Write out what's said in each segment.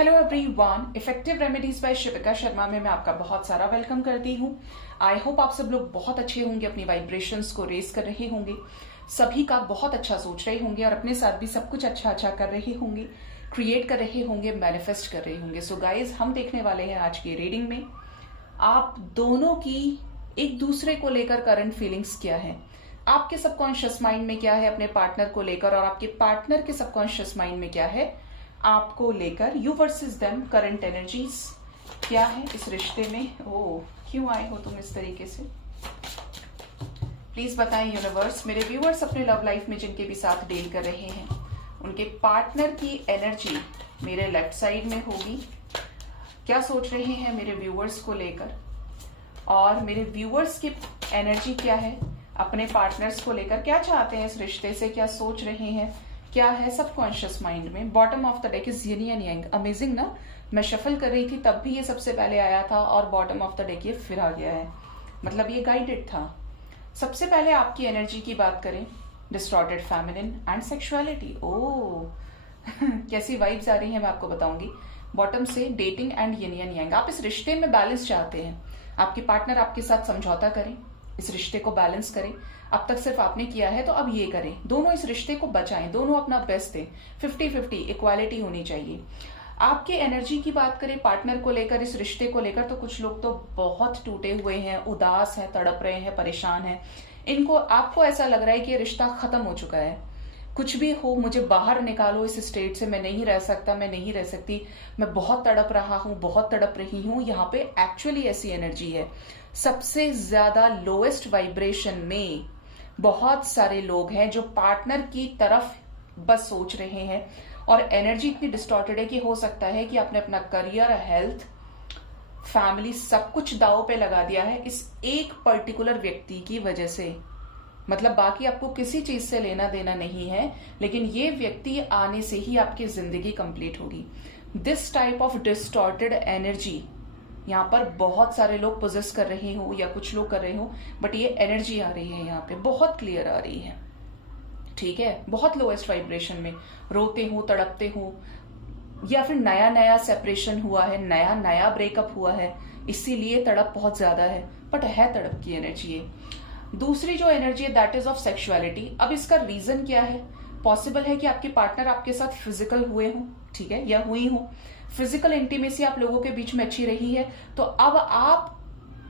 Hello everyone, effective remedies by Shivika Sharma में मैं आपका बहुत सारा वेलकम करती हूँ। आई होप आप सब लोग बहुत अच्छे होंगे, अपनी वाइब्रेशंस को रेस कर रहे होंगे, सभी का बहुत अच्छा सोच रहे होंगे और अपने साथ भी सब कुछ अच्छा अच्छा कर रहे होंगे, क्रिएट कर रहे होंगे, मैनिफेस्ट कर रहे होंगे। सो गाइज, हम देखने वाले हैं आज की रीडिंग में आप दोनों की एक दूसरे को लेकर करंट फीलिंग्स क्या है, आपके सबकॉन्शियस माइंड में क्या है अपने पार्टनर को लेकर, और आपके पार्टनर के सबकॉन्शियस माइंड में क्या है आपको लेकर। You versus them, current energies क्या है इस रिश्ते में। ओ, क्यों आए हो तुम इस तरीके से, प्लीज बताएं यूनिवर्स। मेरे व्यूअर्स अपने लव लाइफ में जिनके भी साथ डील कर रहे हैं, उनके पार्टनर की एनर्जी मेरे लेफ्ट साइड में होगी। क्या सोच रहे हैं मेरे व्यूअर्स को लेकर, और मेरे व्यूअर्स की एनर्जी क्या है अपने पार्टनर्स को लेकर, क्या चाहते हैं इस रिश्ते से, क्या सोच रहे हैं, क्या है सबकॉन्शियस माइंड में। Bottom of the deck is yin and yang. Amazing ना, मैं शफल कर रही थी तब भी ये सबसे पहले आया था और बॉटम ऑफ द डेक ये फिर आ गया है, मतलब ये गाइडेड था। सबसे पहले आपकी एनर्जी की बात करें, डिस्टॉर्टेड फेमिनिन एंड सेक्सुअलिटी। ओ कैसी वाइब्स आ रही हैं मैं आपको बताऊंगी। बॉटम से dating and yin and yang. आप इस रिश्ते में बैलेंस चाहते हैं, आपके पार्टनर आपके साथ समझौता करें, इस रिश्ते को बैलेंस करें। अब तक सिर्फ आपने किया है तो अब ये करें, दोनों इस रिश्ते को बचाएं, दोनों अपना बेस्ट दें, 50-50 इक्वालिटी होनी चाहिए। आपके एनर्जी की बात करें पार्टनर को लेकर, इस रिश्ते को लेकर, तो कुछ लोग तो बहुत टूटे हुए हैं, उदास हैं, तड़प रहे हैं, परेशान हैं। इनको आपको ऐसा लग रहा है कि ये रिश्ता खत्म हो चुका है, कुछ भी हो मुझे बाहर निकालो इस स्टेट से, मैं नहीं रह सकता, मैं नहीं रह सकती, मैं बहुत तड़प रहा हूं, बहुत तड़प रही हूं। यहाँ पे एक्चुअली ऐसी एनर्जी है। सबसे ज्यादा लोएस्ट वाइब्रेशन में बहुत सारे लोग हैं जो पार्टनर की तरफ बस सोच रहे हैं, और एनर्जी इतनी डिस्टॉर्टेड है कि हो सकता है कि आपने अपना करियर, हेल्थ, फैमिली सब कुछ दांव पे लगा दिया है इस एक पर्टिकुलर व्यक्ति की वजह से। मतलब बाकी आपको किसी चीज से लेना देना नहीं है, लेकिन ये व्यक्ति आने से ही आपकी जिंदगी कंप्लीट होगी। This type of distorted energy यहाँ पर बहुत सारे लोग पोजेस कर रहे हो या कुछ लोग कर रहे हो, बट ये एनर्जी आ रही है यहाँ पे, बहुत क्लियर आ रही है, ठीक है। बहुत लोएस्ट वाइब्रेशन में रोते हो, तड़पते हो, या फिर नया नया सेपरेशन हुआ है, नया नया ब्रेकअप हुआ है, इसीलिए तड़प बहुत ज्यादा है, बट है तड़प की एनर्जी है। दूसरी जो एनर्जी है दैट इज ऑफ सेक्सुअलिटी। अब इसका रीजन क्या है, पॉसिबल है कि आपके पार्टनर आपके साथ फिजिकल हुए हो, ठीक है, या हुई हो, फिजिकल इंटीमेसी आप लोगों के बीच में अच्छी रही है, तो अब आप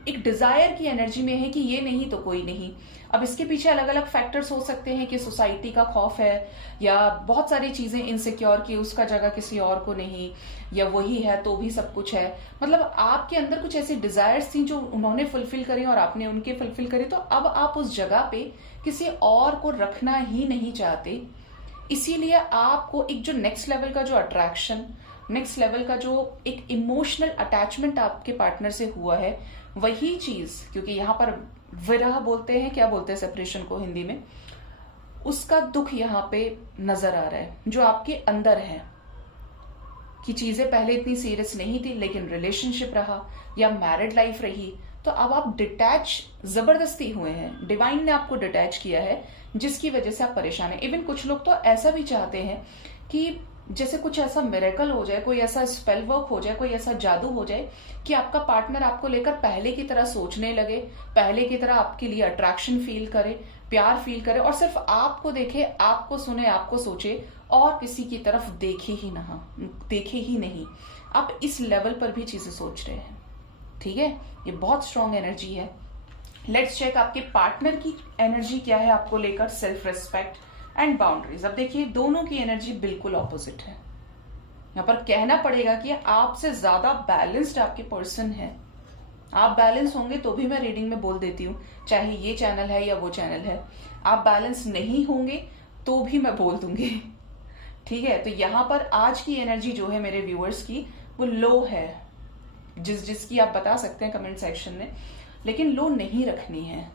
एक डिजायर की एनर्जी में है कि ये नहीं तो कोई नहीं। अब इसके पीछे अलग अलग फैक्टर्स हो सकते हैं कि सोसाइटी का खौफ है, या बहुत सारी चीजें इनसिक्योर की उसका जगह किसी और को नहीं, या वही है तो भी सब कुछ है। मतलब आपके अंदर कुछ ऐसी डिजायर्स थी जो उन्होंने फुलफिल करी और आपने उनके फुलफिल करे, तो अब आप उस जगह पे किसी और को रखना ही नहीं चाहते। इसीलिए आपको एक जो नेक्स्ट लेवल का जो अट्रैक्शन, नेक्स्ट लेवल का जो एक इमोशनल अटैचमेंट आपके पार्टनर से हुआ है, वही चीज, क्योंकि यहां पर विरह बोलते हैं, क्या बोलते हैं सेपरेशन को हिंदी में, उसका दुख यहां पे नजर आ रहा है जो आपके अंदर है, कि चीजें पहले इतनी सीरियस नहीं थी लेकिन रिलेशनशिप रहा या मैरिड लाइफ रही, तो अब आप डिटैच जबरदस्ती हुए हैं, डिवाइन ने आपको डिटैच किया है, जिसकी वजह से आप परेशान हैं। इवन कुछ लोग तो ऐसा भी चाहते हैं कि जैसे कुछ ऐसा मिरेकल हो जाए, कोई ऐसा स्पेल वर्क हो जाए, कोई ऐसा जादू हो जाए कि आपका पार्टनर आपको लेकर पहले की तरह सोचने लगे, पहले की तरह आपके लिए अट्रैक्शन फील करे, प्यार फील करे, और सिर्फ आपको देखे, आपको सुने, आपको सोचे, और किसी की तरफ देखे ही नहीं। आप इस लेवल पर भी चीजें सोच रहे हैं, ठीक है। ये बहुत स्ट्रॉन्ग एनर्जी है। लेट्स चेक आपके पार्टनर की एनर्जी क्या है आपको लेकर, सेल्फ रिस्पेक्ट एंड बाउंड्रीज। अब देखिए दोनों की एनर्जी बिल्कुल ऑपोजिट है। यहां पर कहना पड़ेगा कि आपसे ज्यादा बैलेंस्ड आपके पर्सन है। आप बैलेंस होंगे तो भी मैं रीडिंग में बोल देती हूँ, चाहे ये चैनल है या वो चैनल है। आप बैलेंस नहीं होंगे तो भी मैं बोल दूंगी, ठीक है। तो यहां पर आज की एनर्जी जो है मेरे व्यूअर्स की, वो लो है। जिसकी आप बता सकते हैं कमेंट सेक्शन में, लेकिन लो नहीं रखनी है।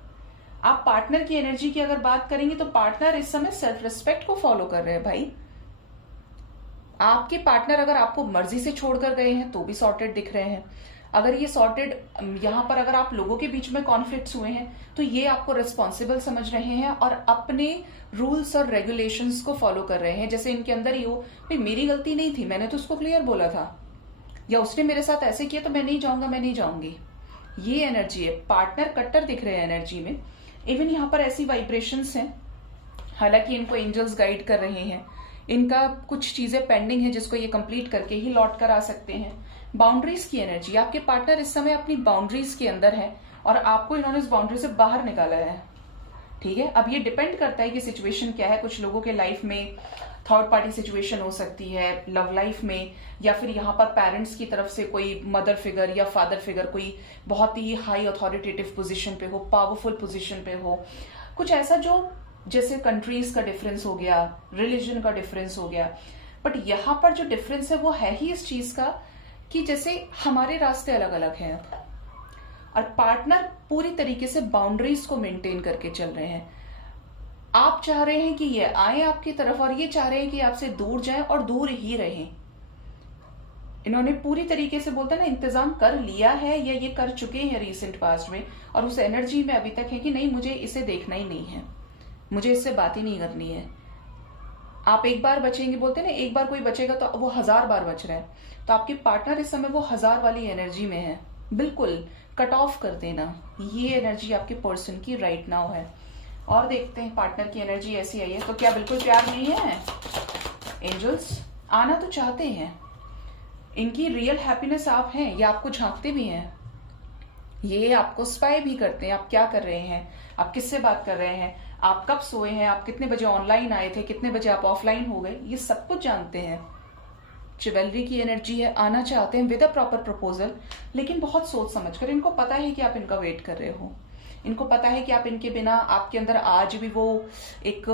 आप पार्टनर की एनर्जी की अगर बात करेंगे तो पार्टनर इस समय सेल्फ रिस्पेक्ट को फॉलो कर रहे हैं भाई। आपके पार्टनर अगर आपको मर्जी से छोड़कर गए हैं तो भी सॉर्टेड दिख रहे हैं। अगर ये सॉर्टेड, यहां पर अगर आप लोगों के बीच में कॉन्फ्लिक्ट्स हुए हैं तो ये आपको रिस्पॉन्सिबल समझ रहे हैं और अपने रूल्स और रेगुलेशंस को फॉलो कर रहे हैं। जैसे इनके अंदर ही हो, भाई मेरी गलती नहीं थी, मैंने तो उसको क्लियर बोला था, या उसने मेरे साथ ऐसे किया तो मैं नहीं जाऊंगा, मैं नहीं जाऊंगी। ये एनर्जी है। पार्टनर कट्टर दिख रहे हैं एनर्जी में। इवन यहाँ पर ऐसी वाइब्रेशंस हैं, हालांकि इनको एंजल्स गाइड कर रहे हैं, इनका कुछ चीजें पेंडिंग है जिसको ये कंप्लीट करके ही लौट कर आ सकते हैं। बाउंड्रीज की एनर्जी, आपके पार्टनर इस समय अपनी बाउंड्रीज के अंदर है और आपको इन्होंने इस बाउंड्री से बाहर निकाला है। ठीक है, अब ये डिपेंड करता है कि सिचुएशन क्या है। कुछ लोगों के लाइफ में थर्ड पार्टी सिचुएशन हो सकती है लव लाइफ में, या फिर यहाँ पर पेरेंट्स की तरफ से कोई मदर फिगर या फादर फिगर कोई बहुत ही हाई अथॉरिटेटिव पोजीशन पे हो, पावरफुल पोजीशन पे हो, कुछ ऐसा जो जैसे कंट्रीज का डिफरेंस हो गया, रिलीजन का डिफरेंस हो गया। बट यहाँ पर जो डिफरेंस है वो है ही इस चीज का कि जैसे हमारे रास्ते अलग अलग हैं अब, और पार्टनर पूरी तरीके से बाउंड्रीज को मेंटेन करके चल रहे हैं। आप चाह रहे हैं कि ये आए आपकी तरफ और ये चाह रहे हैं कि आपसे दूर जाएं और दूर ही रहें। इन्होंने पूरी तरीके से बोलते हैं ना इंतजाम कर लिया है या ये कर चुके हैं रिसेंट पास्ट में, और उस एनर्जी में अभी तक है कि नहीं मुझे इसे देखना ही नहीं है, मुझे इससे बात ही नहीं करनी है। आप एक बार बचेंगे, बोलते हैं ना एक बार कोई बचेगा तो वो 1000 बार बच रहा है। तो आपके पार्टनर इस समय वो 1000 वाली एनर्जी में है। बिल्कुल कट ऑफ कर देना, ये एनर्जी आपके पर्सन की राइट नाउ है। और देखते हैं पार्टनर की एनर्जी ऐसी आई है तो क्या बिल्कुल प्यार नहीं है? एंजल्स आना तो चाहते हैं, इनकी रियल हैप्पीनेस आप हैं, ये आपको झांकते भी हैं, ये आपको स्पाई भी करते हैं। आप क्या कर रहे हैं, आप किससे बात कर रहे हैं, आप कब सोए हैं, आप कितने बजे ऑनलाइन आए थे, कितने बजे आप ऑफलाइन हो गए, ये सब कुछ जानते हैं। चिवेलरी की एनर्जी है, आना चाहते हैं विद अ प्रॉपर प्रपोजल, लेकिन बहुत सोच समझ कर। इनको पता है कि आप इनका वेट कर रहे हो, इनको पता है कि आप इनके बिना, आपके अंदर आज भी वो एक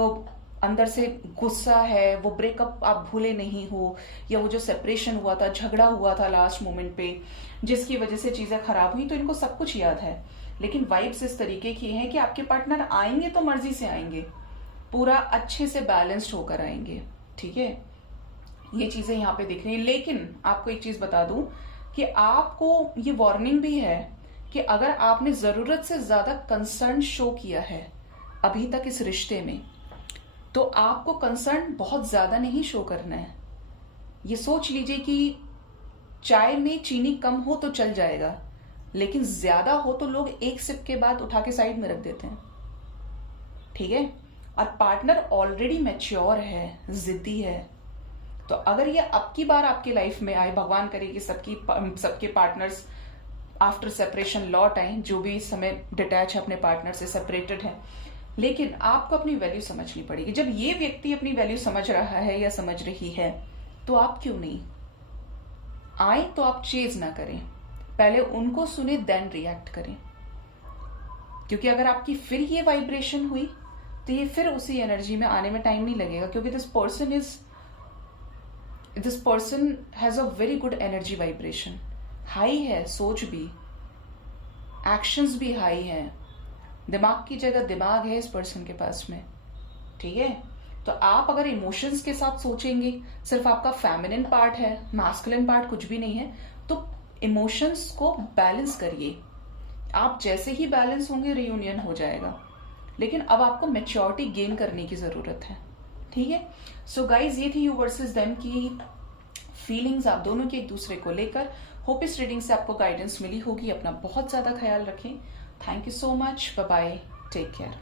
अंदर से गुस्सा है, वो ब्रेकअप आप भूले नहीं हो, या वो जो सेपरेशन हुआ था, झगड़ा हुआ था लास्ट मोमेंट पे जिसकी वजह से चीजें खराब हुई, तो इनको सब कुछ याद है। लेकिन वाइब्स इस तरीके की हैं कि आपके पार्टनर आएंगे तो मर्जी से आएंगे, पूरा अच्छे से बैलेंस्ड होकर आएंगे। ठीक है, ये चीजें यहाँ पे दिख रही है। लेकिन आपको एक चीज बता दूं कि आपको ये वार्निंग भी है कि अगर आपने जरूरत से ज्यादा कंसर्न शो किया है अभी तक इस रिश्ते में, तो आपको कंसर्न बहुत ज्यादा नहीं शो करना है। ये सोच लीजिए कि चाय में चीनी कम हो तो चल जाएगा, लेकिन ज्यादा हो तो लोग एक सिप के बाद उठा के साइड में रख देते हैं। ठीक है, और पार्टनर ऑलरेडी मैच्योर है, जिद्दी है। तो अगर ये अब की बार आपकी लाइफ में आए, भगवान करे कि सबके पार्टनर्स आफ्टर सेपरेशन लौट आए, जो भी इस समय डिटैच है अपने पार्टनर से, सेपरेटेड है, लेकिन आपको अपनी वैल्यू समझनी पड़ेगी। जब ये व्यक्ति अपनी वैल्यू समझ रहा है या समझ रही है, तो आप क्यों नहीं आए? तो आप चेज ना करें, पहले उनको सुने देन रिएक्ट करें। क्योंकि अगर आपकी फिर ये वाइब्रेशन हुई तो ये फिर उसी एनर्जी में आने में टाइम नहीं लगेगा, क्योंकि this person has a very good energy vibration, high है, सोच भी, एक्शंस भी हाई हैं, दिमाग की जगह दिमाग है इस पर्सन के पास में। ठीक है, तो आप अगर इमोशंस के साथ सोचेंगे, सिर्फ आपका फेमिनिन पार्ट है, मैस्कुलिन पार्ट कुछ भी नहीं है, तो इमोशंस को बैलेंस करिए। आप जैसे ही बैलेंस होंगे रियूनियन हो जाएगा, लेकिन अब आपको मैच्योरिटी गेन करने की जरूरत है। ठीक है, सो गाइज ये थी यू वर्सेस देम की फीलिंग्स आप दोनों के एक दूसरे को लेकर। होप इस रीडिंग से आपको गाइडेंस मिली होगी। अपना बहुत ज्यादा ख्याल रखें। Thank you so much, bye bye, take care.